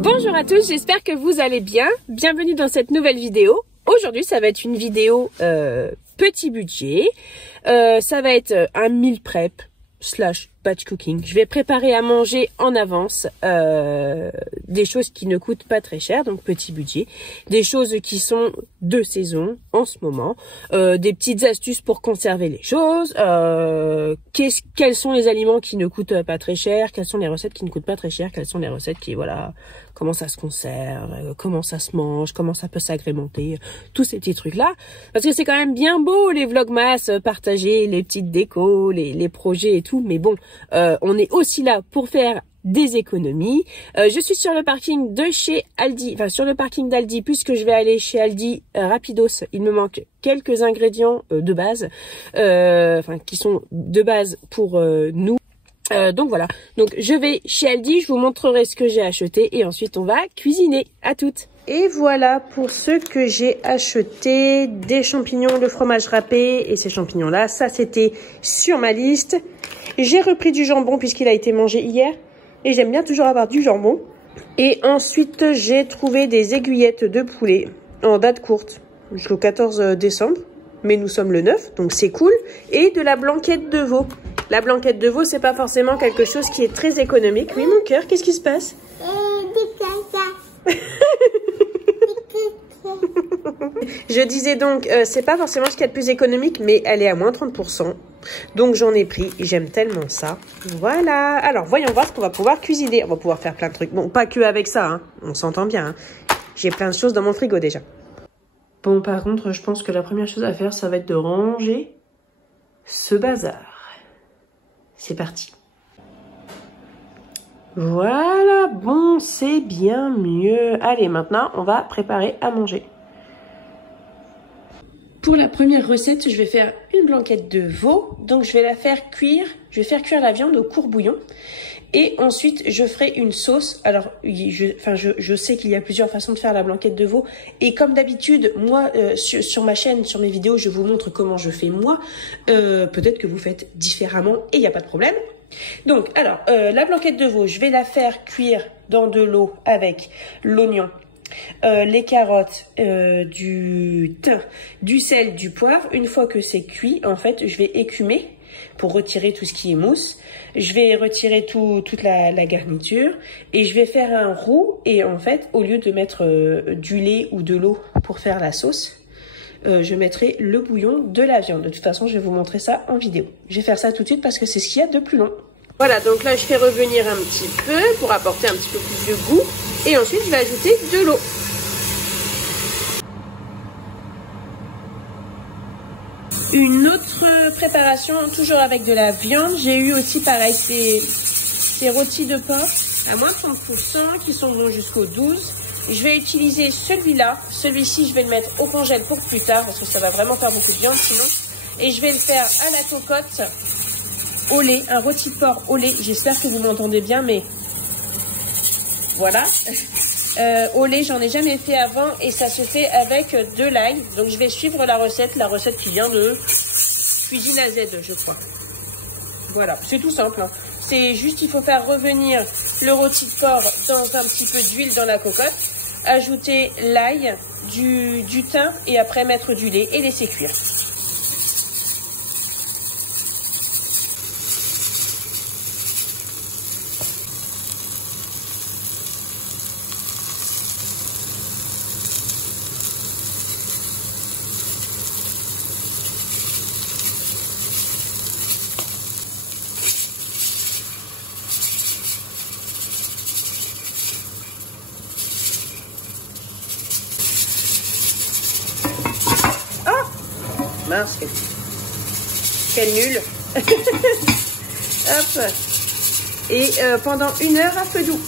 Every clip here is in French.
Bonjour à tous, j'espère que vous allez bien. Bienvenue dans cette nouvelle vidéo. Aujourd'hui, ça va être une vidéo petit budget. Ça va être un meal prep / batch cooking. Je vais préparer à manger en avance des choses qui ne coûtent pas très cher, donc petit budget. Des choses qui sont de saison en ce moment. Des petites astuces pour conserver les choses. Quels sont les aliments qui ne coûtent pas très cher? Quelles sont les recettes qui ne coûtent pas très cher? Quelles sont les recettes qui, voilà, comment ça se conserve, comment ça se mange, comment ça peut s'agrémenter, tous ces petits trucs-là. Parce que c'est quand même bien beau les vlogmas partagés, les petites décos, les projets et tout, mais bon, on est aussi là pour faire des économies. Je suis sur le parking de chez Aldi, enfin sur le parking d'Aldi, puisque je vais aller chez Aldi rapidos. Il me manque quelques ingrédients de base, enfin qui sont de base pour nous. Donc voilà, donc je vais chez Aldi, je vous montrerai ce que j'ai acheté et ensuite on va cuisiner. À toutes. Et voilà pour ce que j'ai acheté, des champignons, le fromage râpé et ces champignons là, ça c'était sur ma liste. J'ai repris du jambon puisqu'il a été mangé hier et j'aime bien toujours avoir du jambon. Et ensuite j'ai trouvé des aiguillettes de poulet en date courte jusqu'au 14 décembre. Mais nous sommes le 9, donc c'est cool. Et de la blanquette de veau. La blanquette de veau, c'est pas forcément quelque chose qui est très économique. Oui, mon cœur, qu'est-ce qui se passe? Je disais donc, c'est pas forcément ce qu'il y a de plus économique, mais elle est à moins 30%. Donc j'en ai pris, j'aime tellement ça. Voilà, alors voyons voir ce qu'on va pouvoir cuisiner. On va pouvoir faire plein de trucs. Bon, pas que avec ça, hein. On s'entend bien. Hein. J'ai plein de choses dans mon frigo déjà. Bon, par contre, je pense que la première chose à faire, ça va être de ranger ce bazar. C'est parti. Voilà, bon, c'est bien mieux. Allez, maintenant, on va préparer à manger. Pour la première recette, je vais faire une blanquette de veau. Donc, je vais la faire cuire. Je vais faire cuire la viande au courbouillon. Et ensuite, je ferai une sauce. Alors, je sais qu'il y a plusieurs façons de faire la blanquette de veau. Et comme d'habitude, moi, sur ma chaîne, sur mes vidéos, je vous montre comment je fais moi. Peut-être que vous faites différemment et il n'y a pas de problème. Donc, alors, la blanquette de veau, je vais la faire cuire dans de l'eau avec l'oignon, les carottes, du thym, du sel, du poivre. Une fois que c'est cuit, en fait, je vais écumer pour retirer tout ce qui est mousse. Je vais retirer toute la garniture et je vais faire un roux. Et en fait, au lieu de mettre du lait ou de l'eau pour faire la sauce, je mettrai le bouillon de la viande. De toute façon, je vais vous montrer ça en vidéo. Je vais faire ça tout de suite parce que c'est ce qu'il y a de plus long. Voilà, donc là, je fais revenir un petit peu pour apporter un petit peu plus de goût. Et ensuite, je vais ajouter de l'eau. Une autre préparation, toujours avec de la viande. J'ai eu aussi, pareil, ces rôtis de porc à moins 30% qui sont bons jusqu'au 12. Je vais utiliser celui-là. Celui-ci, je vais le mettre au congèle pour plus tard parce que ça va vraiment faire beaucoup de viande sinon. Et je vais le faire à la cocotte au lait, un rôti de porc au lait. J'espère que vous m'entendez bien, mais voilà. Au lait, j'en ai jamais fait avant et ça se fait avec de l'ail. Donc je vais suivre la recette qui vient de Cuisine à Z, je crois. Voilà, c'est tout simple. Hein. C'est juste, il faut faire revenir le rôti de porc dans un petit peu d'huile dans la cocotte, ajouter l'ail, du thym et après mettre du lait et laisser cuire. Mince, quel nul. Hop. Et pendant 1 heure à feu doux.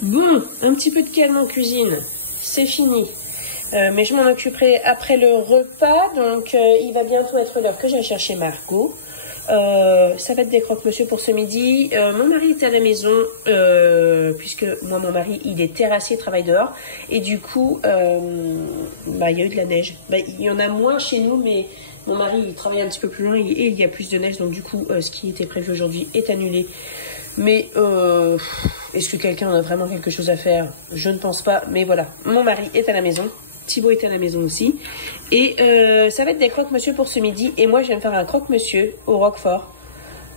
Bon, un petit peu de calme en cuisine, c'est fini. Mais je m'en occuperai après le repas, donc il va bientôt être l'heure que j'aille chercher Margot. Ça va être des croque-monsieur pour ce midi. Mon mari est à la maison, puisque moi, mon mari, il est terrassier, travaille dehors. Et du coup, il y a eu de la neige. Il y en a moins chez nous, mais mon mari, il travaille un petit peu plus loin et il y a plus de neige. Donc du coup, ce qui était prévu aujourd'hui est annulé. Mais Est-ce que quelqu'un a vraiment quelque chose à faire? Je ne pense pas, mais voilà. Mon mari est à la maison. Thibaut est à la maison aussi. Et ça va être des croque-monsieur pour ce midi. Et moi, je vais me faire un croque-monsieur au roquefort,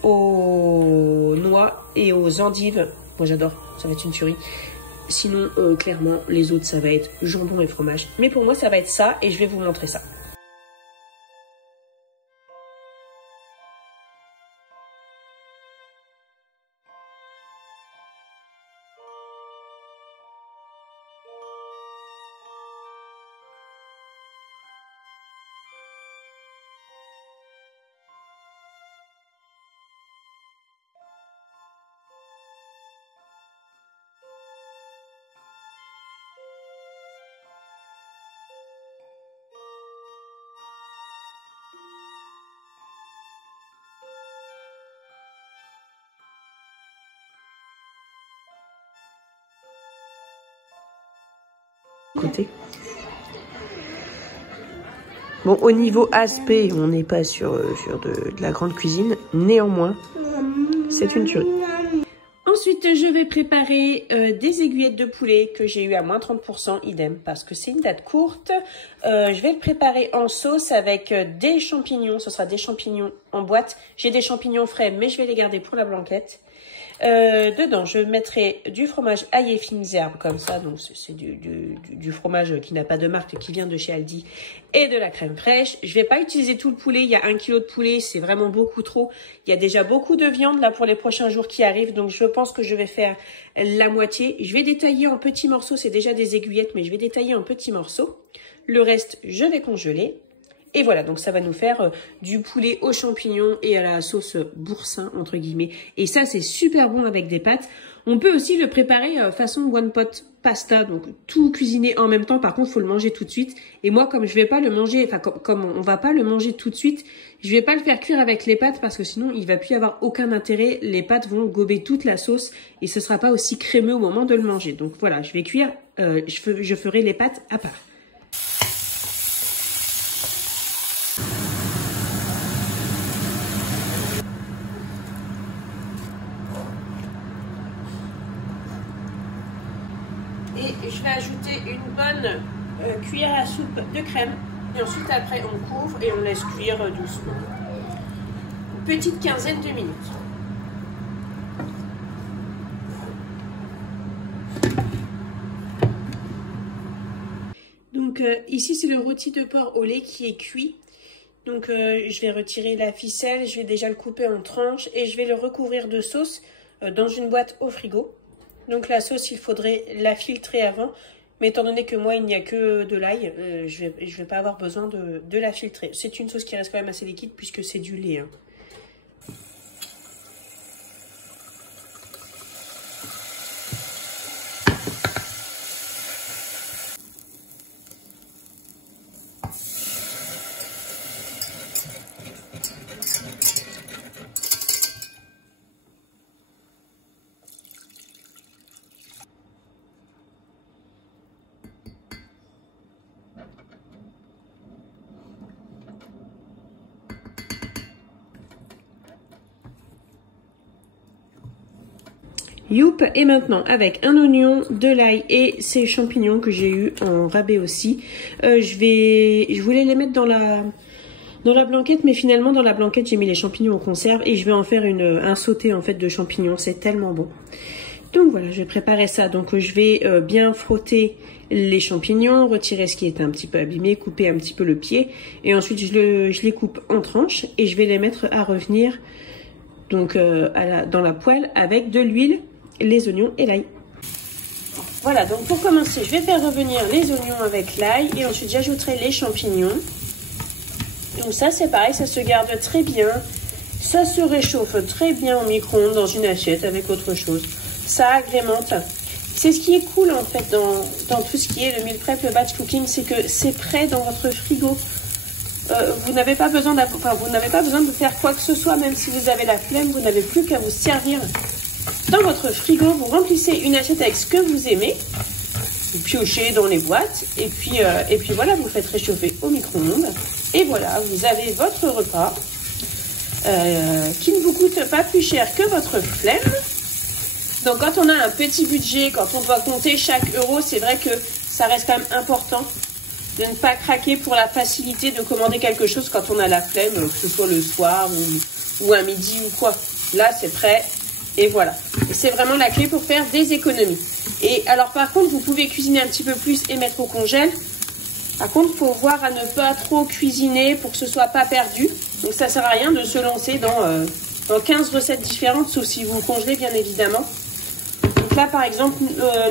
aux noix et aux endives. Moi, j'adore. Ça va être une tuerie. Sinon, clairement, les autres, ça va être jambon et fromage. Mais pour moi, ça va être ça et je vais vous montrer ça. Côté. Bon, au niveau aspect, on n'est pas sur de la grande cuisine. Néanmoins, c'est une tuerie. Ensuite, je vais préparer des aiguillettes de poulet que j'ai eu à moins 30%, idem, parce que c'est une date courte. Je vais le préparer en sauce avec des champignons. Ce sera des champignons en boîte. J'ai des champignons frais, mais je vais les garder pour la blanquette. Dedans, je mettrai du fromage ail et fines herbes comme ça. Donc, c'est du fromage qui n'a pas de marque, qui vient de chez Aldi, et de la crème fraîche. Je vais pas utiliser tout le poulet. Il y a 1 kg de poulet, c'est vraiment beaucoup trop. Il y a déjà beaucoup de viande là pour les prochains jours qui arrivent. Donc, je pense que je vais faire la moitié. Je vais détailler en petits morceaux. C'est déjà des aiguillettes, mais je vais détailler en petits morceaux. Le reste, je vais congeler. Et voilà, donc ça va nous faire du poulet aux champignons et à la sauce boursin, entre guillemets. Et ça, c'est super bon avec des pâtes. On peut aussi le préparer façon one pot pasta, donc tout cuisiner en même temps. Par contre, il faut le manger tout de suite. Et moi, comme je vais pas le manger, enfin comme on va pas le manger tout de suite, je vais pas le faire cuire avec les pâtes parce que sinon, il va plus y avoir aucun intérêt. Les pâtes vont gober toute la sauce et ce sera pas aussi crémeux au moment de le manger. Donc voilà, je vais cuire, je ferai les pâtes à part. Et je vais ajouter une bonne cuillère à soupe de crème. Et ensuite, après, on couvre et on laisse cuire doucement. Une petite quinzaine de minutes. Donc, ici, c'est le rôti de porc au lait qui est cuit. Donc, je vais retirer la ficelle. Je vais déjà le couper en tranches et je vais le recouvrir de sauce dans une boîte au frigo. Donc la sauce, il faudrait la filtrer avant. Mais étant donné que moi, il n'y a que de l'ail, je vais pas avoir besoin de la filtrer. C'est une sauce qui reste quand même assez liquide puisque c'est du lait. Hein. Youp, et maintenant avec un oignon, de l'ail et ces champignons que j'ai eu en rabais aussi, je voulais les mettre dans la blanquette, mais finalement dans la blanquette j'ai mis les champignons en conserve et je vais en faire un sauté en fait de champignons, c'est tellement bon. Donc voilà, je vais préparer ça, donc je vais bien frotter les champignons, retirer ce qui est un petit peu abîmé, couper un petit peu le pied et ensuite je les coupe en tranches et je vais les mettre à revenir donc dans la poêle avec de l'huile, les oignons et l'ail. Voilà, donc pour commencer, je vais faire revenir les oignons avec l'ail et ensuite j'ajouterai les champignons. Donc ça c'est pareil, ça se garde très bien, ça se réchauffe très bien au micro-ondes dans une assiette avec autre chose. Ça agrémente. C'est ce qui est cool en fait dans tout ce qui est le meal prep, le batch cooking, c'est que c'est prêt dans votre frigo. Vous n'avez pas besoin de faire quoi que ce soit, même si vous avez la flemme, vous n'avez plus qu'à vous servir dans votre frigo. Vous remplissez une assiette avec ce que vous aimez, vous piochez dans les boîtes et puis voilà, vous faites réchauffer au micro-ondes et voilà, vous avez votre repas qui ne vous coûte pas plus cher que votre flemme Donc quand on a un petit budget, quand on doit compter chaque euro, c'est vrai que ça reste quand même important de ne pas craquer pour la facilité de commander quelque chose quand on a la flemme, que ce soit le soir ou à midi ou quoi. Là, c'est prêt et voilà. Et c'est vraiment la clé pour faire des économies. Et alors par contre, vous pouvez cuisiner un petit peu plus et mettre au congèle. Par contre, il faut voir à ne pas trop cuisiner pour que ce soit pas perdu. Donc ça sert à rien de se lancer dans 15 recettes différentes, sauf si vous congelez bien évidemment. Donc là par exemple,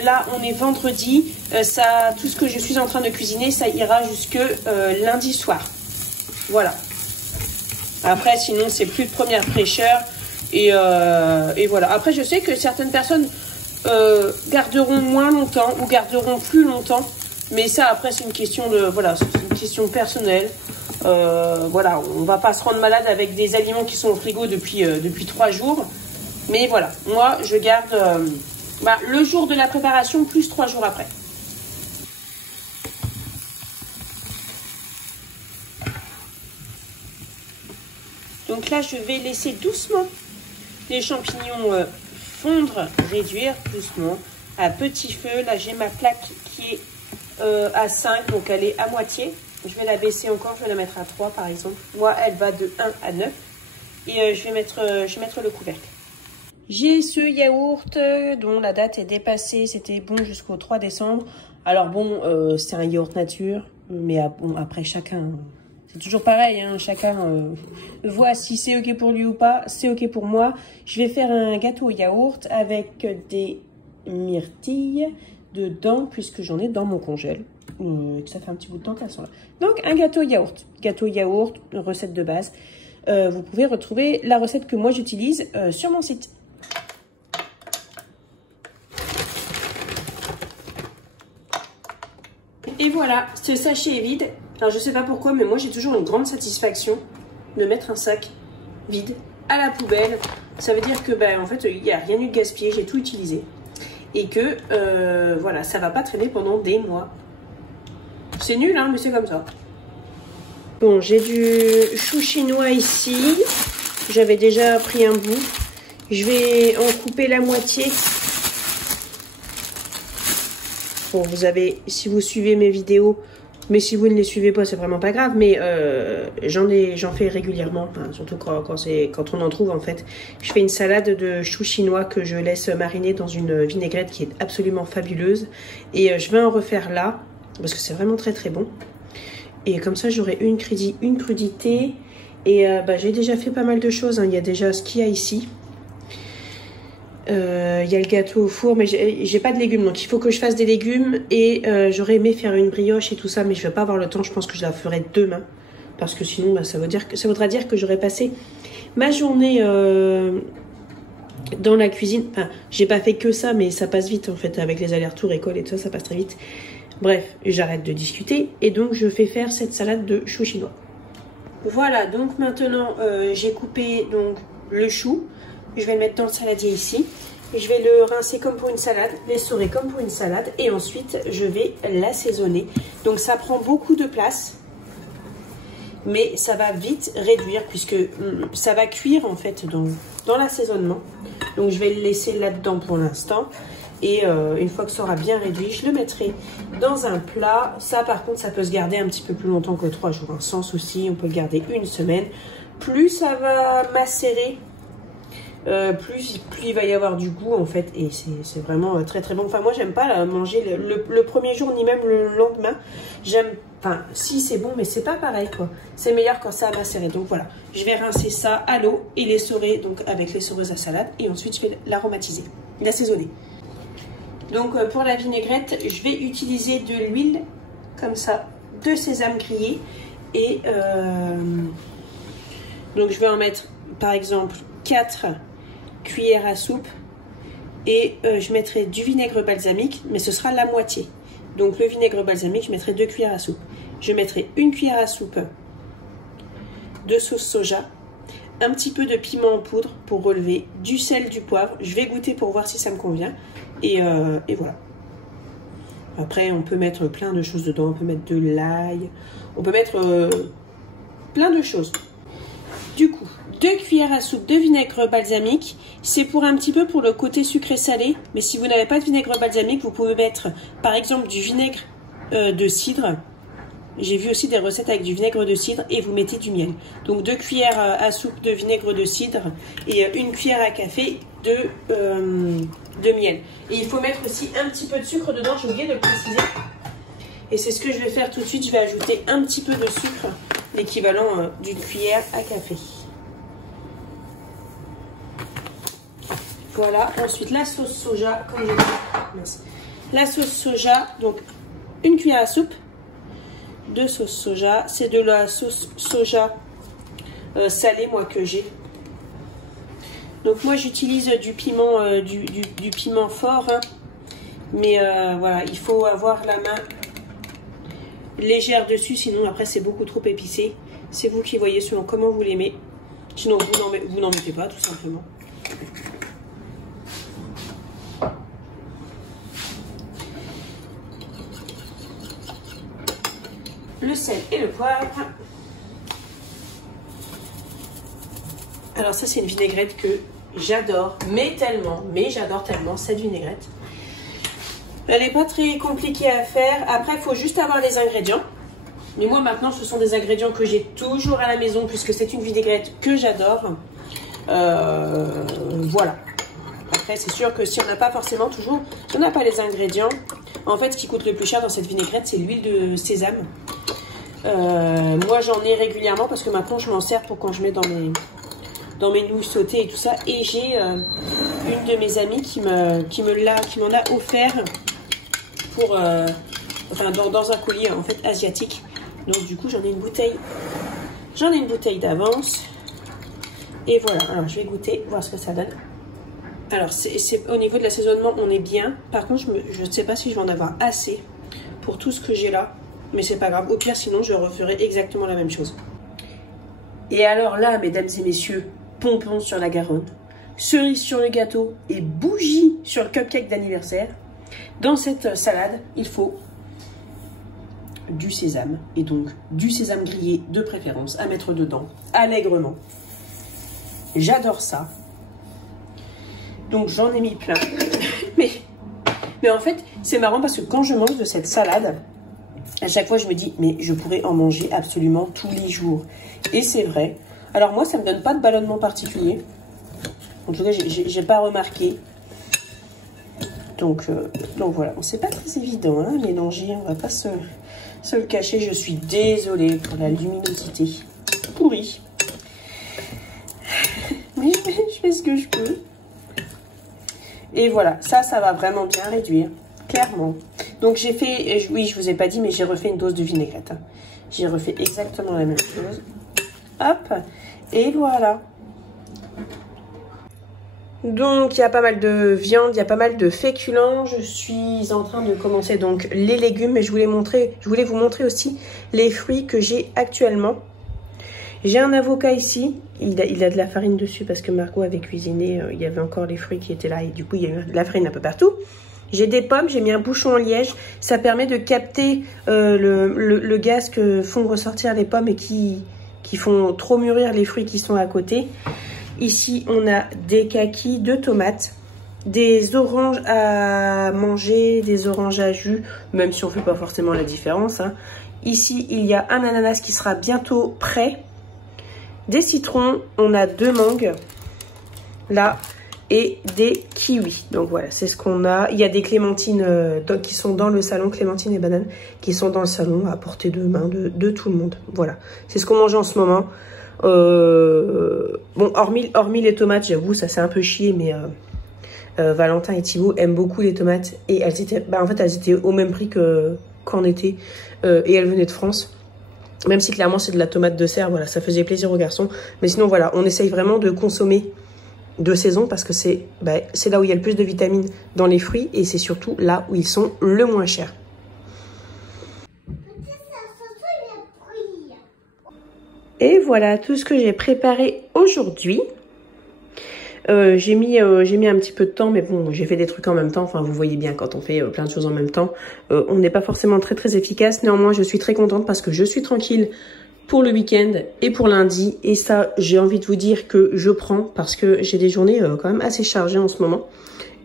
là on est vendredi, tout ce que je suis en train de cuisiner, ça ira jusque lundi soir. Voilà. Après sinon c'est plus de première fraîcheur et voilà. Après je sais que certaines personnes garderont moins longtemps ou garderont plus longtemps. Mais ça, après, c'est une question de, voilà, c'est une question personnelle. Voilà, on va pas se rendre malade avec des aliments qui sont au frigo depuis 3 jours. Mais voilà, moi, je garde le jour de la préparation plus 3 jours après. Donc là, je vais laisser doucement les champignons fondre, réduire doucement à petit feu. Là, j'ai ma plaque qui est à 5, donc elle est à moitié. Je vais la baisser encore, je vais la mettre à 3 par exemple. Moi, elle va de 1 à 9. Et je vais mettre le couvercle. J'ai ce yaourt dont la date est dépassée. C'était bon jusqu'au 3 décembre. Alors bon, c'est un yaourt nature. Mais bon, après, chacun... C'est toujours pareil, hein, chacun voit si c'est ok pour lui ou pas. C'est ok pour moi. Je vais faire un gâteau au yaourt avec des myrtilles dedans, puisque j'en ai dans mon congèle, que ça fait un petit bout de temps qu'elles sont là. Donc un gâteau yaourt, recette de base. Vous pouvez retrouver la recette que moi j'utilise sur mon site. Et voilà, ce sachet est vide. Alors je sais pas pourquoi, mais moi j'ai toujours une grande satisfaction de mettre un sac vide à la poubelle. Ça veut dire que en fait il n'y a rien eu de gaspillé, j'ai tout utilisé. Et que voilà, ça va pas traîner pendant des mois. C'est nul, hein, mais c'est comme ça. Bon, j'ai du chou chinois ici. J'avais déjà pris un bout. Je vais en couper la moitié. Bon, vous avez, si vous suivez mes vidéos, mais si vous ne les suivez pas, c'est vraiment pas grave. Mais j'en fais régulièrement, enfin, surtout quand on en trouve en fait. Je fais une salade de chou chinois que je laisse mariner dans une vinaigrette qui est absolument fabuleuse. Et je vais en refaire là, parce que c'est vraiment très très bon. Et comme ça, j'aurai une crudité. Et j'ai déjà fait pas mal de choses, hein. Il y a déjà ce qu'il y a ici. Il y a le gâteau au four, mais j'ai pas de légumes, donc il faut que je fasse des légumes. Et j'aurais aimé faire une brioche et tout ça, mais je vais pas avoir le temps. Je pense que je la ferai demain, parce que sinon ça voudra dire que j'aurais passé ma journée dans la cuisine. Enfin, j'ai pas fait que ça, mais ça passe vite en fait, avec les allers-retours école et tout ça, ça passe très vite. Bref, j'arrête de discuter et donc je fais faire cette salade de chou chinois. Voilà, donc maintenant j'ai coupé donc le chou. Je vais le mettre dans le saladier ici. Et je vais le rincer comme pour une salade, l'essorer comme pour une salade. Et ensuite, je vais l'assaisonner. Donc ça prend beaucoup de place. Mais ça va vite réduire puisque ça va cuire en fait dans l'assaisonnement. Donc je vais le laisser là-dedans pour l'instant. Et une fois que ça aura bien réduit, je le mettrai dans un plat. Ça par contre, ça peut se garder un petit peu plus longtemps que 3 jours. Hein, sans souci, on peut le garder une semaine. Plus ça va macérer, plus il va y avoir du goût en fait. Et c'est vraiment très très bon. Enfin moi j'aime pas manger le premier jour ni même le lendemain. Enfin si c'est bon mais c'est pas pareil quoi. C'est meilleur quand ça a macéré. Donc voilà, je vais rincer ça à l'eau et l'essorer donc avec l'essoreuse à salade. Et ensuite je vais l'aromatiser, l'assaisonner. Donc pour la vinaigrette, je vais utiliser de l'huile comme ça, de sésame grillé. Et donc je vais en mettre par exemple 4 cuillères à soupe. Et je mettrai du vinaigre balsamique, mais ce sera la moitié. Donc le vinaigre balsamique, je mettrai 2 cuillères à soupe. Je mettrai 1 cuillère à soupe de sauce soja, un petit peu de piment en poudre pour relever, du sel, du poivre. Je vais goûter pour voir si ça me convient. Et voilà. Après, on peut mettre plein de choses dedans. On peut mettre de l'ail. On peut mettre plein de choses. Du coup, 2 cuillères à soupe de vinaigre balsamique. C'est pour un petit peu pour le côté sucré-salé. Mais si vous n'avez pas de vinaigre balsamique, vous pouvez mettre par exemple du vinaigre de cidre. J'ai vu aussi des recettes avec du vinaigre de cidre et vous mettez du miel. Donc 2 cuillères à soupe de vinaigre de cidre et 1 cuillère à café de miel. Et il faut mettre aussi un petit peu de sucre dedans, j'ai oublié de le préciser. Et c'est ce que je vais faire tout de suite. Je vais ajouter un petit peu de sucre, l'équivalent d'une cuillère à café. Voilà, ensuite la sauce soja, comme j'ai dit. La sauce soja, donc 1 cuillère à soupe de sauce soja. C'est de la sauce soja salée, moi, que j'ai. Donc moi j'utilise du piment, du piment fort, hein. Mais voilà, il faut avoir la main légère dessus, sinon après c'est beaucoup trop épicé. C'est vous qui voyez selon comment vous l'aimez. Sinon vous n'en mettez pas, tout simplement. Le sel et le poivre. Alors ça c'est une vinaigrette que j'adore, mais j'adore tellement cette vinaigrette. Elle n'est pas très compliquée à faire. Après il faut juste avoir les ingrédients. Mais moi maintenant ce sont des ingrédients que j'ai toujours à la maison puisque c'est une vinaigrette que j'adore. Voilà. Après c'est sûr que si on n'a pas forcément toujours, si on n'a pas les ingrédients, en fait ce qui coûte le plus cher dans cette vinaigrette c'est l'huile de sésame. Moi j'en ai régulièrement parce que maintenant je m'en sers pour quand je mets dans mes nouilles sautées et tout ça. Et j'ai une de mes amies qui m'en a offert pour enfin dans un colis en fait asiatique. Donc du coup j'en ai une bouteille d'avance. Et voilà, alors je vais goûter, voir ce que ça donne. Alors au niveau de l'assaisonnement on est bien. Par contre je ne sais pas si je vais en avoir assez pour tout ce que j'ai là. Mais c'est pas grave, au pire sinon je referai exactement la même chose. Et alors là, mesdames et messieurs, pompons sur la Garonne, cerise sur le gâteau et bougie sur le cupcake d'anniversaire. Dans cette salade, il faut du sésame. Et donc du sésame grillé de préférence à mettre dedans, allègrement. J'adore ça. Donc j'en ai mis plein. mais en fait, c'est marrant parce que quand je mange de cette salade, à chaque fois, je me dis, mais je pourrais en manger absolument tous les jours. Et c'est vrai. Alors moi, ça ne me donne pas de ballonnement particulier. En tout cas, j'ai pas remarqué. Donc voilà. Bon, c'est pas très évident, hein, mélanger. On va pas se le cacher. Je suis désolée pour la luminosité pourrie. Mais je fais ce que je peux. Et voilà. Ça va vraiment bien réduire. Clairement. Donc j'ai fait, oui je vous ai pas dit, mais j'ai refait une dose de vinaigrette. Hein. J'ai refait exactement la même chose. Hop, et voilà. Donc il y a pas mal de viande, il y a pas mal de féculents. Je suis en train de commencer donc les légumes, mais je voulais vous montrer aussi les fruits que j'ai actuellement. J'ai un avocat ici, il a de la farine dessus parce que Margot avait cuisiné, il y avait encore les fruits qui étaient là et du coup il y a eu de la farine un peu partout. J'ai des pommes, j'ai mis un bouchon en liège. Ça permet de capter le gaz que font ressortir les pommes et qui font trop mûrir les fruits qui sont à côté. Ici, on a des kakis, 2 tomates, des oranges à manger, des oranges à jus, même si on ne fait pas forcément la différence. Hein. Ici, il y a un ananas qui sera bientôt prêt. Des citrons, on a 2 mangues. Là. Et des kiwis. Donc voilà, c'est ce qu'on a. Il y a des clémentines qui sont dans le salon, clémentines et bananes, qui sont dans le salon à portée de main de tout le monde. Voilà, c'est ce qu'on mange en ce moment. Bon, hormis les tomates, j'avoue, ça c'est un peu chier, mais Valentin et Thibaut aiment beaucoup les tomates. Et elles étaient, en fait, elles étaient au même prix qu'en été. Et elles venaient de France. Même si clairement c'est de la tomate de serre, voilà, ça faisait plaisir aux garçons. Mais sinon, voilà, on essaye vraiment de consommer de saison parce que c'est là où il y a le plus de vitamines dans les fruits et c'est surtout là où ils sont le moins chers. Et voilà tout ce que j'ai préparé aujourd'hui. J'ai mis un petit peu de temps, mais bon, j'ai fait des trucs en même temps. Enfin, vous voyez bien, quand on fait plein de choses en même temps, on n'est pas forcément très efficace. Néanmoins, je suis très contente parce que je suis tranquille pour le week-end et pour lundi. Et ça, j'ai envie de vous dire que je prends parce que j'ai des journées quand même assez chargées en ce moment.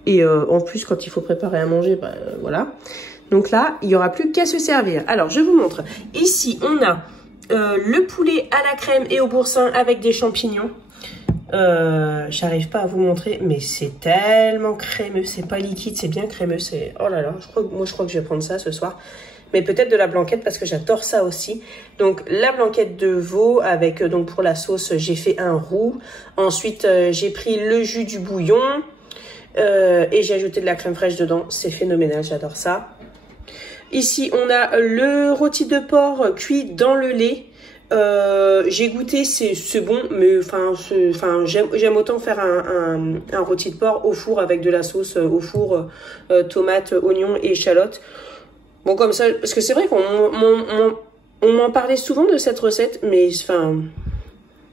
Et en plus, quand il faut préparer à manger, bah, voilà. Donc là, il n'y aura plus qu'à se servir. Alors, je vous montre. Ici, on a le poulet à la crème et au boursin avec des champignons. J'arrive pas à vous montrer, mais c'est tellement crémeux. C'est pas liquide, c'est bien crémeux. C'est oh là là, moi je crois que je vais prendre ça ce soir. Mais peut-être de la blanquette parce que j'adore ça aussi. Donc la blanquette de veau avec donc pour la sauce j'ai fait un roux. Ensuite j'ai pris le jus du bouillon et j'ai ajouté de la crème fraîche dedans. C'est phénoménal, j'adore ça. Ici on a le rôti de porc cuit dans le lait. J'ai goûté, c'est bon, mais j'aime autant faire un rôti de porc au four avec de la sauce au four, tomates, oignons et échalotes. Bon, comme ça, parce que c'est vrai qu'on m'en parlait souvent de cette recette, mais enfin,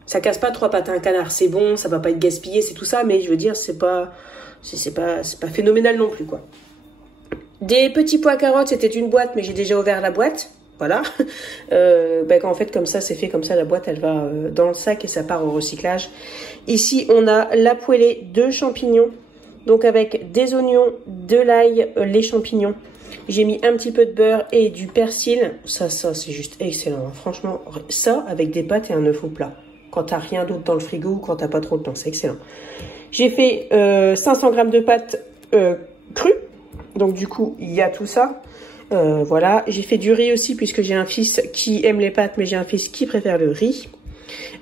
ça casse pas trois pattes à un canard. C'est bon, ça va pas être gaspillé, c'est tout ça, mais je veux dire, c'est pas phénoménal non plus, quoi. Des petits pois carottes, c'était une boîte, mais j'ai déjà ouvert la boîte. Voilà. En fait, comme ça, c'est fait comme ça, la boîte, elle va dans le sac et ça part au recyclage. Ici, on a la poêlée de champignons, donc avec des oignons, de l'ail, les champignons. J'ai mis un petit peu de beurre et du persil. Ça c'est juste excellent. Hein. Franchement, ça avec des pâtes et un œuf au plat. Quand t'as rien d'autre dans le frigo ou quand t'as pas trop de temps, c'est excellent. J'ai fait 500 g de pâtes crues. Donc du coup, il y a tout ça. Voilà. J'ai fait du riz aussi puisque j'ai un fils qui aime les pâtes, mais j'ai un fils qui préfère le riz.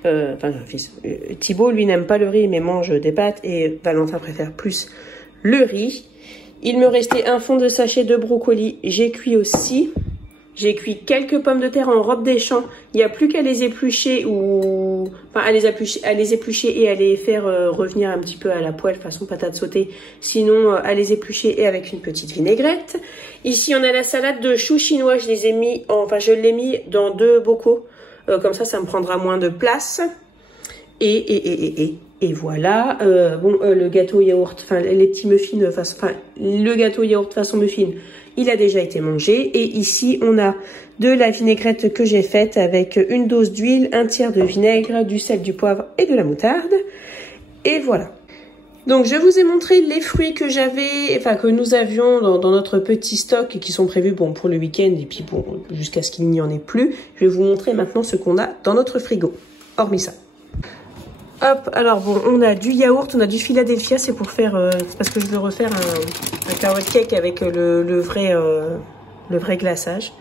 Enfin, j'ai un fils. Thibaut, lui, n'aime pas le riz, mais mange des pâtes. Et Valentin préfère plus le riz. Il me restait un fond de sachet de brocoli. J'ai cuit aussi. J'ai cuit quelques pommes de terre en robe des champs. Il n'y a plus qu'à les éplucher ou... Enfin, à les éplucher et à les faire revenir un petit peu à la poêle façon patate sautée. Sinon, à les éplucher et avec une petite vinaigrette. Ici, on a la salade de choux chinois. Je les ai mis... je l'ai mis dans 2 bocaux. Comme ça, ça me prendra moins de place. Et voilà, le gâteau yaourt, enfin les petits muffins, le gâteau yaourt façon muffin, il a déjà été mangé. Et ici, on a de la vinaigrette que j'ai faite avec une dose d'huile, un tiers de vinaigre, du sel, du poivre et de la moutarde. Et voilà. Donc, je vous ai montré les fruits que que nous avions dans notre petit stock et qui sont prévus, pour le week-end et puis jusqu'à ce qu'il n'y en ait plus. Je vais vous montrer maintenant ce qu'on a dans notre frigo, hormis ça. Hop, alors on a du yaourt, on a du Philadelphia, c'est pour faire, parce que je veux refaire un carrot cake avec le vrai glaçage.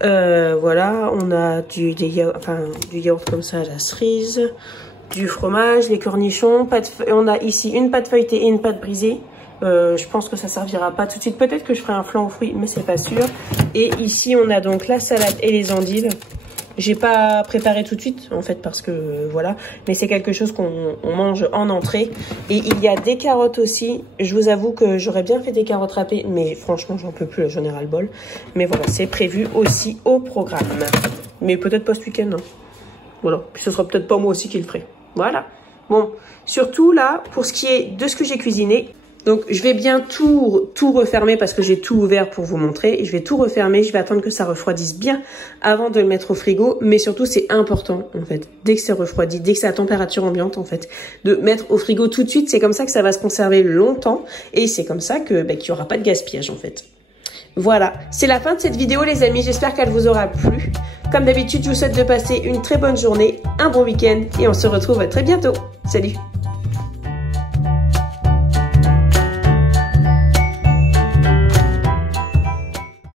Voilà, on a du yaourt comme ça à la cerise, du fromage, les cornichons, on a ici une pâte feuilletée et une pâte brisée. Je pense que ça servira pas tout de suite, peut-être que je ferai un flan aux fruits, mais c'est pas sûr. Et ici on a donc la salade et les endives. J'ai pas préparé tout de suite, en fait, parce que voilà. Mais c'est quelque chose qu'on mange en entrée. Et il y a des carottes aussi. Je vous avoue que j'aurais bien fait des carottes râpées, mais franchement, j'en peux plus, j'en ai ras le bol. Mais voilà, c'est prévu aussi au programme. Mais peut-être pas ce week-end, hein. Voilà. Puis ce sera peut-être pas moi aussi qui le ferai. Voilà. Bon, surtout là, pour ce qui est de ce que j'ai cuisiné. Donc, je vais bien tout refermer parce que j'ai tout ouvert pour vous montrer. Je vais tout refermer. Je vais attendre que ça refroidisse bien avant de le mettre au frigo. Mais surtout, c'est important, en fait, dès que c'est refroidi, dès que c'est à température ambiante, en fait, de mettre au frigo tout de suite. C'est comme ça que ça va se conserver longtemps. Et c'est comme ça que qu'il n'y aura pas de gaspillage, en fait. Voilà, c'est la fin de cette vidéo, les amis. J'espère qu'elle vous aura plu. Comme d'habitude, je vous souhaite de passer une très bonne journée, un bon week-end. Et on se retrouve très bientôt. Salut!